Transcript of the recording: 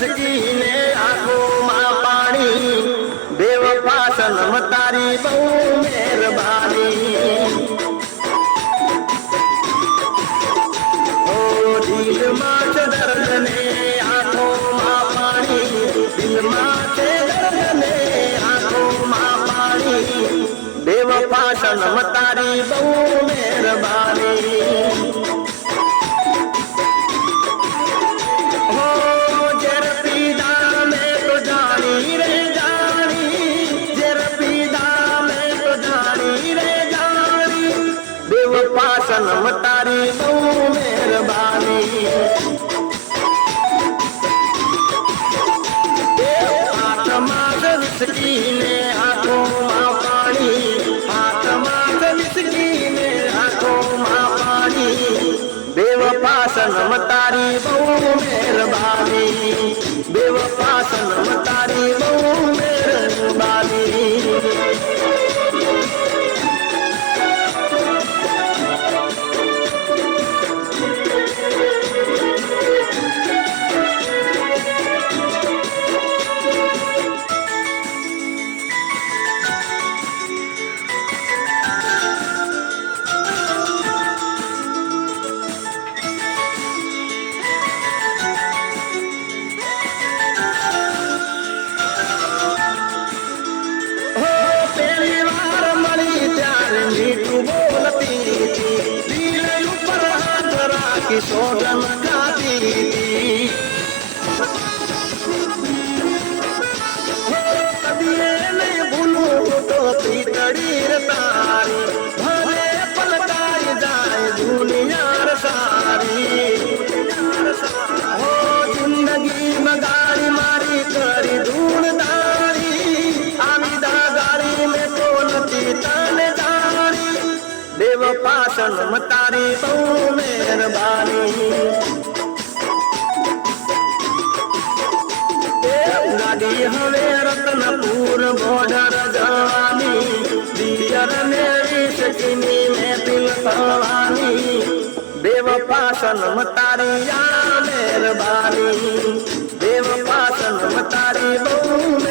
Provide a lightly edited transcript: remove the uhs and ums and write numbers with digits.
रिसकीने आंखों मां पानी बेवफा सनम तारी बहु मेहरबानी ओ दिल मां दर्द ने आंखों मां पानी दिल मां दर्द ने आंखों मां पानी बेवफा सनम तारी बहु मेहरबानी सनम तारी बहु मेहरबानी आत्मा से विस्कीने आंखों मां पानी आत्मा से विस्कीने आंखों मां पानी बेवफा सनम तारी बहु मेहरबानी बेवफा सनम तारी बहु मेहरबानी की सोडन गाती थी कभी नहीं भूलूं तो पीतड़ी तारी भले पलटाई जाए दुनिया सारी हो जिंदगी में गाड़ी मारी करी धूलदारी आमिदा गाड़ी में तो नती ताने जारी बेवफा सनम तारी बहु मेहरबानी गाड़ी हवे रत्नपुर बॉर्डर जवानी दियर मेरी सकिनी में दिल भवानी बेवफा सनम तारी या मेहरबानी बेवफा सनम तारी बहु